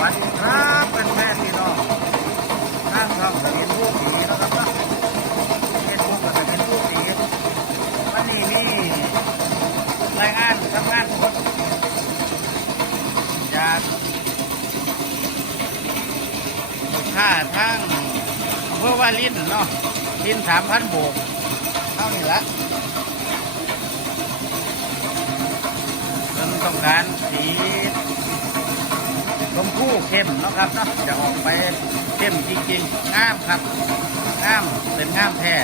วัสดีครับเป็นแม่พี่น้องทางช่องจะเป็นผู้ผีนะครับนะเฟซบุ๊กก็จะเป็นผู้ผีวันนี้มีรายงานทำงานสดจากค่าทางเพื่อว่าลิ้นเนาะลิ้นสามพันโบกเท่านี้ละเพิ่นต้องการสี เข้มนะครับเนาะจะออกไปเข้มจริงๆงามครับงามเป็นงามแท้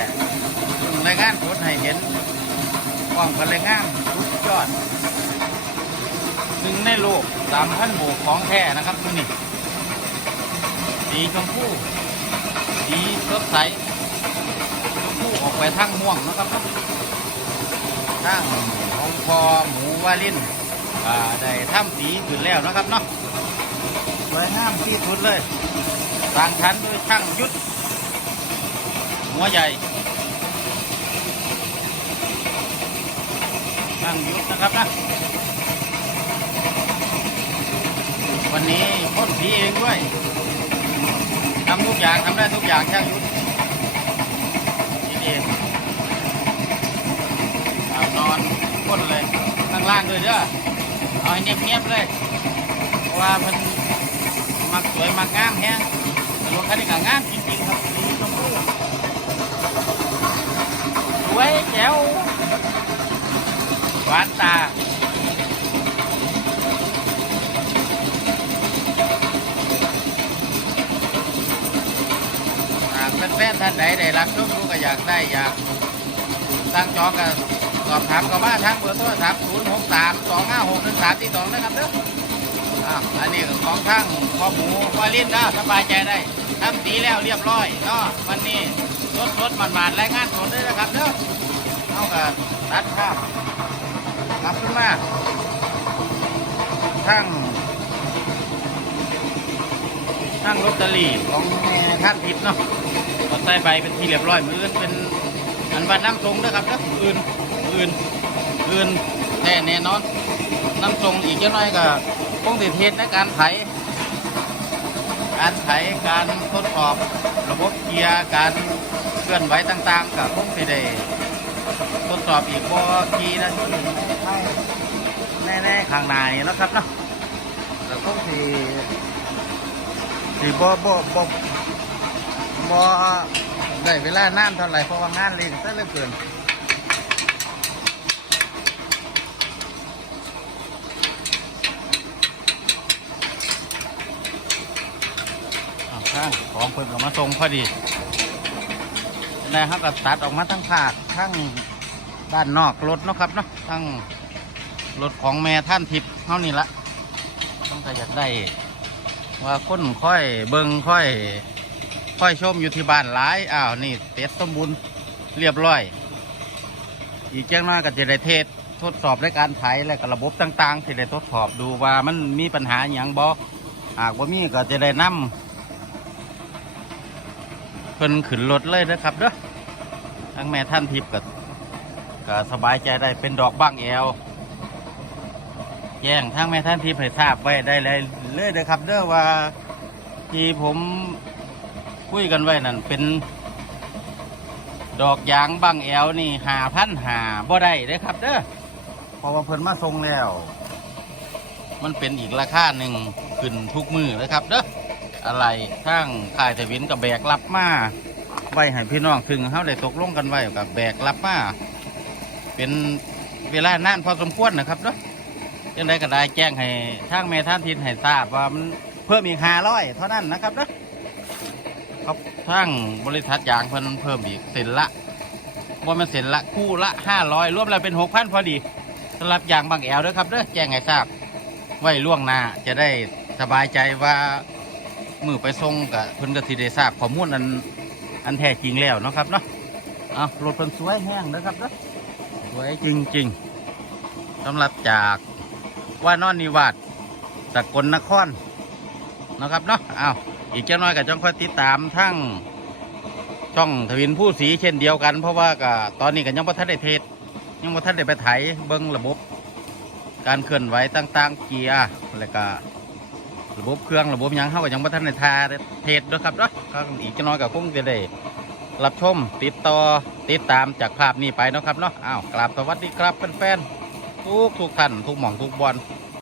ซึ่งรายงานสดให้เห็นกล้องกันเลยงามสุดยอดหนึ่งในโลกสามพันโบกของแท้นะครับที่นี่สีชมพูสีสดใสชมพูออกไปทางม่วงนะครับทางของพอหมูวาลินอ่าได้ทำสีขึ้นแล้วนะครับเนาะ สวยงามที่สุดเลยสร้างชั้นโดยช่างยุทธหัวใหญ่ช่างยุทธนะครับนะวันนี้พ่นสีเองด้วยทำทุกอย่างทำได้ทุกอย่างช่างยุทธนี่เองเอานอนก้นเลยข้างล่างด้วยเด้อเอาให้เงียบๆเลยเพราะว่ามัน มักสวยมักงามแฮงรถคันนี้ก็งามจริงๆครับสีชมพูสวยแจ๋วหวานตาหากแฟนท่านใดได้รับชมรู้ก็อยากได้อยากสั่งจองกันสอบถามกับว่าทางเบอร์โทรศัพท์0 6 3 2 5 6 1 3ที่2นะครับเด้อ อ่าอันนี้ของทางพอหมูวาลิ้นนะสบายใจได้ทำสีแล้วเรียบร้อยเนาะวันนี้สดสดๆหมันๆรายงานสดเลยนะครับเด้อเอากับตัดภาพกลับขึ้นมาทั้งทั้งลอตเตอรี่ของแม่ท่านทิพย์เนาะก็ใส่ใบเป็นที่เรียบร้อยมือเป็นอันวันน้ำทรงนะครับนะอื่นอื่นอื่นแน่แน่นอนน้ำทรงอีกเจ้าน้อยก็ค งติดเทศในการไถ การไถการทดสอบระบบเกียร์การเคลื่อนไหวต่างๆก็คงสิได้ทดสอบอีกบ่กี่นาทีแน่ๆข้างหน้านี่เนะครับเนาะแต่คงสิสิบ่บ่บ่บ่ได้เวลานานเท่าไหร่เพราะว่างานเร่งซะเหลือเกินอ้าว ข้งของเพิ่นก็มาส่งพอดีนายเขาก็ตัดออกมาทั้งภาคทั้งด้านนอกรถเนาะครับเนาะทั้งรถของแม่ท่านทิพย์เท่านี้ละต้องก็อยากได้ว่าคนค่อยเบิงค่อย ค่อยชมอยู่ที่บ้านหลายอ้าวนี่เต็ดสมบูรณ์เรียบร้อย อีกเจังน้อยก็จะได้เทสทดสอบในการไถและกระบบต่างๆที่ได้ทดสอบดูว่ามันมีปัญหาอย่างบ่หากว่ามีก็จะได้นำ เพิ่นขึ้นรถเลยนะครับเด้อทั้งแม่ท่านทิพย์ก็ก็สบายใจได้เป็นดอกบ้างแอวแจ้งทางแม่ท่านที่ให้ทราบไว้ได้เลยเลยนะครับ เด้อว่าที่ผมคุยกันไว้นั่นเป็น ดอกยางบางแอวนี่หาพันหาบ่ได้เด้อครับ เด้อเพราะว่าเพิ่นมาส่งแล้ว มันเป็นอีกราคาหนึ่งขึ้นทุกมือเลยครับเด้อ อะไรทางขายทวินกับแบกรับมาไว้ให้พี่น้องถึงเขาได้ตกลงกันไว้กับแบกรับมาเป็นเวลานานพอสมควรนะครับเด้อยังไงก็ได้แจ้งให้ทางแม่ท่านทินให้ทราบว่ามันเพิ่มอีกห้าร้อยเท่านั้นนะครับเนะครับทางบริษัทยางเพิ่นเพิ่มอีกเซ็นละว่ามันเซ็นละคู่ละห้าร้อยรวมแล้วเป็นหกพันพอดีสำหรับยางบางแอวเด้อครับเด้อแจ้งให้ทราบไว้ล่วงหน้าจะได้สบายใจว่า มือไปส่งกับเพิ่นก็สิได้ทราบข้อมูลอันอันแท้จริงแล้วเนาะครับเนาะเอารถเพิ่นสวยแห้งนะครับเนาะสวยจริงๆสำหรับจากว่านอนนิวาสสกลนครนะครับเนาะอ้าวอีกเจ้าน้อยก็จ้องค่อยติดตามทั้งช่องทวินผู้สีเช่นเดียวกัน เพราะว่าก็ตอนนี้ก็ยังบ่ทันได้เทศยังบ่ทันได้ไปไถเบิ้งระบบ การเคลื่อนไหวต่างๆเกียร์แล้วก็ ระบบเครื่องระบบยังเข้ากับยังบ่ทันในทาเทศเด้อครับเนาะก็อีกจะน้อยกับคงจะได้รับชมติดต่อติดตามจากภาพนี้ไปนะครับเนาะอ้าวกราบสวัสดีครับแฟนๆทุกทุกท่านทุกหม่องทุกบอล